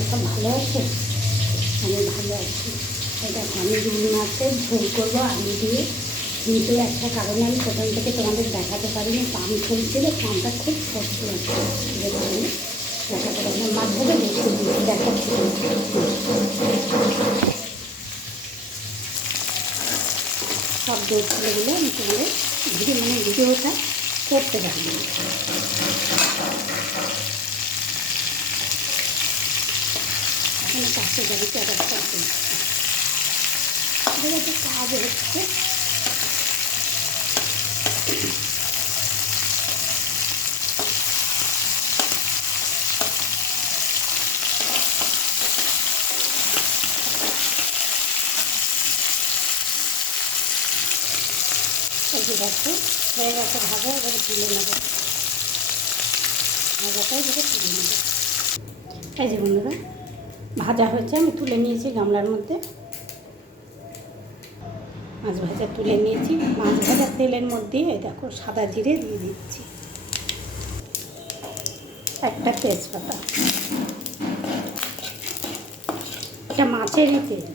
তোমরা সব ভালো আছো? আমি ভালো আছি। এটা আমি রুই মাছের ঝোল করবো আলু দিয়ে, কিন্তু একটা কারণে আমি প্রথম থেকে তোমাদের দেখাতে পারিনি। পাম্প চলছিল, পাম্পটা খুব ছোট্ট আছে, যে কারণে দেখাতে পারি না। মাছগুলো বেশি দেখাচ্ছি। সব দৌড়গুলো আমি তোমাদের ভিডিওটা করতে পারি। এখানে পাশে গাড়িতে একটা কাজ হচ্ছে। এই যে দেখো হয়ে গেছে ভাজা, এবারে তুলে নেবো। ভাজাটাই এবারে তুলে নেবো। এই যে বন্ধুরা, ভাজা হয়েছে, আমি তুলে নিয়েছি গামলার মধ্যে। মাছ ভাজা তুলে নিয়েছি। মাছ ভাজার তেলের মধ্যে এই দেখো সাদা জিরে দিয়ে দিচ্ছি, একটা তেজপাতা। এটা মাছেরই তেল,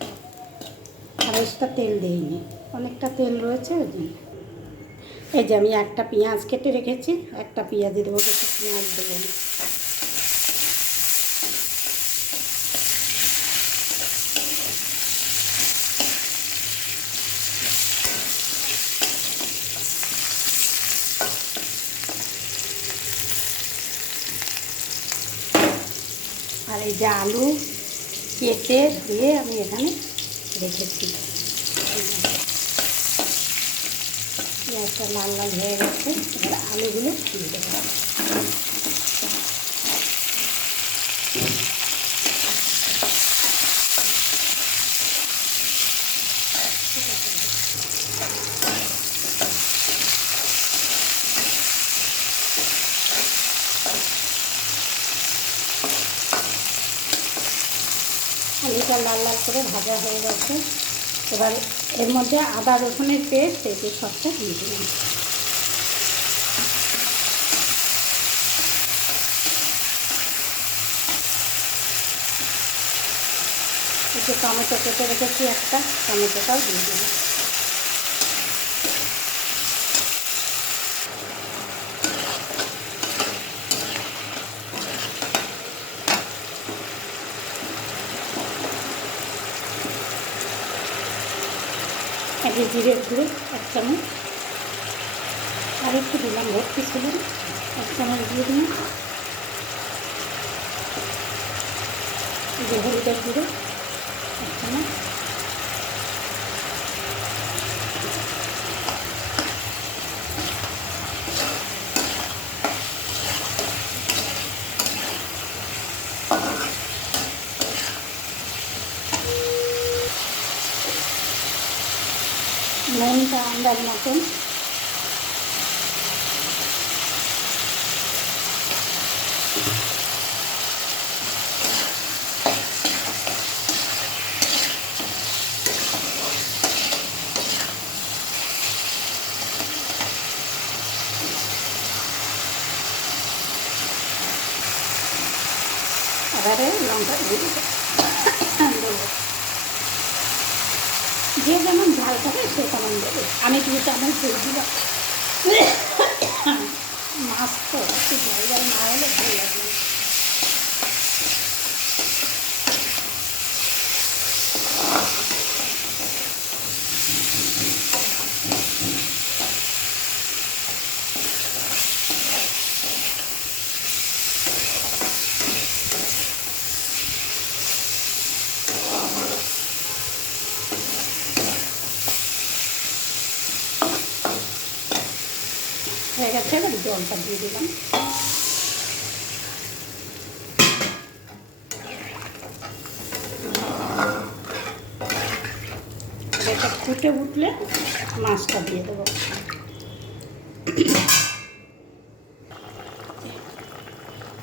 আর এক্সট্রা তেল দিইনি, অনেকটা তেল রয়েছে ওই জন্য। এই যে আমি একটা পেঁয়াজ কেটে রেখেছি, একটা পেঁয়াজে দেবো, কিছু পেঁয়াজ দেবো না। আর এই যে আলু কেটে ধুয়ে আমি এখানে রেখেছি। পেঁয়াজটা লাল লাল হয়ে গেছে, এবার আলুগুলো দিয়ে দেবো। আলুটা লাল লাল করে ভাজা হয়ে গেছে। এবার এর মধ্যে আদা রসুনের পেস্ট, এই সবটা দিয়ে দিলাম। এই যে টমেটো কেটে রেখেছি, একটা টমেটোটাও দিয়ে দিলাম। এক জিরের গুঁড়ো 1 চামচ, আর একটু দিলাম, ভর্তি ছিল 1 চামচ দিয়ে দিলাম। এই যে হলুদের গুঁড়ো 1 চামচ, নুনটা আন্দাজ মতন, এবারে লঙ্কা দিয়ে দেবো। যে যেমন ঝাল খাবে সে তেমন দেবে। আমি 2 চামচ দিয়ে দিলাম। মাছ তো একটু ঝাল না হলে ভালো লাগবে। হয়ে গেছে, এবার জলটা দিয়ে দিলাম। এটা ফুটে উঠলে মাছটা দিয়ে দেবো।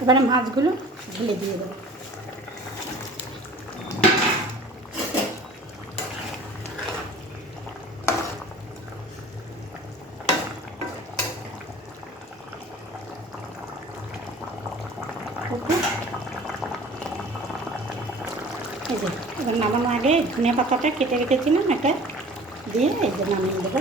এবারে মাছগুলো ঢেলে দিয়ে দেবো। এই যে এবার নামানোর আগে ধনিয়া পাতাটা কেটে রেখেছিলাম, এটা দিয়ে এই যে নামিয়ে দেবো।